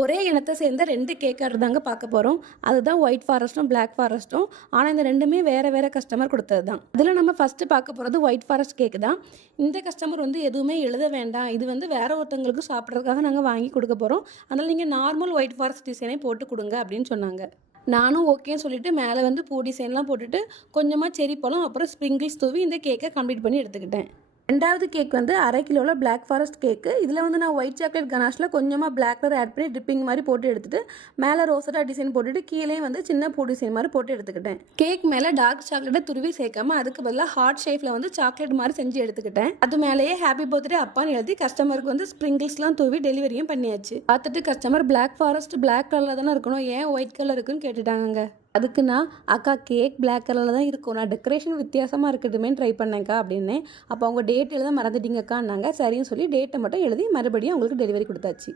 ஒரே இனத்தை சேர்ந்த 2 கேக் ஆர்டர் தாங்க பார்க்க போகிறோம். அதுதான் ஒயிட் ஃபாரஸ்ட்டும் பிளாக் ஃபாரஸ்ட்டும். ஆனால் இந்த ரெண்டுமே வேறு வேறு கஸ்டமர் கொடுத்தது தான். அதில் நம்ம ஃபஸ்ட்டு பார்க்க போகிறது ஒயிட் ஃபாரஸ்ட் கேக்கு தான். இந்த கஸ்டமர் எதுவுமே எழுத வேண்டாம், இது வேறு ஒருத்தவங்களுக்கு சாப்பிட்றதுக்காக நாங்கள் வாங்கி கொடுக்க போகிறோம், அதனால் நீங்கள் நார்மல் ஒயிட் ஃபாரஸ்ட் டிசைனே போட்டு கொடுங்க அப்படின்னு சொன்னாங்க. நானும் ஓகேன்னு சொல்லிவிட்டு மேலே பூ டிசைன்லாம் போட்டுட்டு கொஞ்சமாக செரி பழம் அப்புறம் ஸ்ப்ரிங்கிள்ஸ் தூவி இந்த கேக்கை கம்ப்ளீட் பண்ணி எடுத்துக்கிட்டேன். ரெண்டாவது கேக் 1/2 கிலோவில் பிளாக் ஃபாரஸ்ட் கேக்கு. இதில் நான் ஒயிட் சாக்லேட் கனாஷில் கொஞ்சமாக பிளாக் கலர் ஆட் பண்ணி டிப்பிங் மாதிரி போட்டு எடுத்துகிட்டு மேலே ரோசட்டா டிசைன் போட்டுட்டு கீழே சின்ன பூ டிசைன் மாதிரி போட்டு எடுத்துக்கிட்டேன். கேக் மேலே டார்க் சாக்லேட்டை துருவி சேர்க்காம அதுக்கு பதிலாக ஹார்ட் ஷேப்பில் சாக்லேட் மாதிரி செஞ்சு எடுத்துக்கிட்டேன். அது மேலேயே ஹாப்பி பர்த்டே அப்பான்னு எழுதி கஸ்டமருக்கு ஸ்ப்ரிங்கிள்ஸ்லாம் தூவி டெலிவரியும் பண்ணியாச்சு. பார்த்துட்டு கஸ்டமர் பிளாக் ஃபாரஸ்ட் பிளாக் கலரில் தானே இருக்கணும், ஏன் ஒயிட் கலர் இருக்குன்னு கேட்டுட்டாங்க. அதுக்கு நான் அக்கா கேக் பிளாக் கலரில் தான் இருக்கும், நான் டெக்கரேஷன் வித்தியாசமாக இருக்கட்டுமே ட்ரை பண்ணேங்க்கா அப்படின்னேன். அப்போ அவங்க டேட் எழுத மறந்துட்டீங்கக்கான்னாங்க. சரின்னு சொல்லி டேட்டை மட்டும் எழுதி மறுபடியும் அவங்களுக்கு டெலிவரி கொடுத்தாச்சு.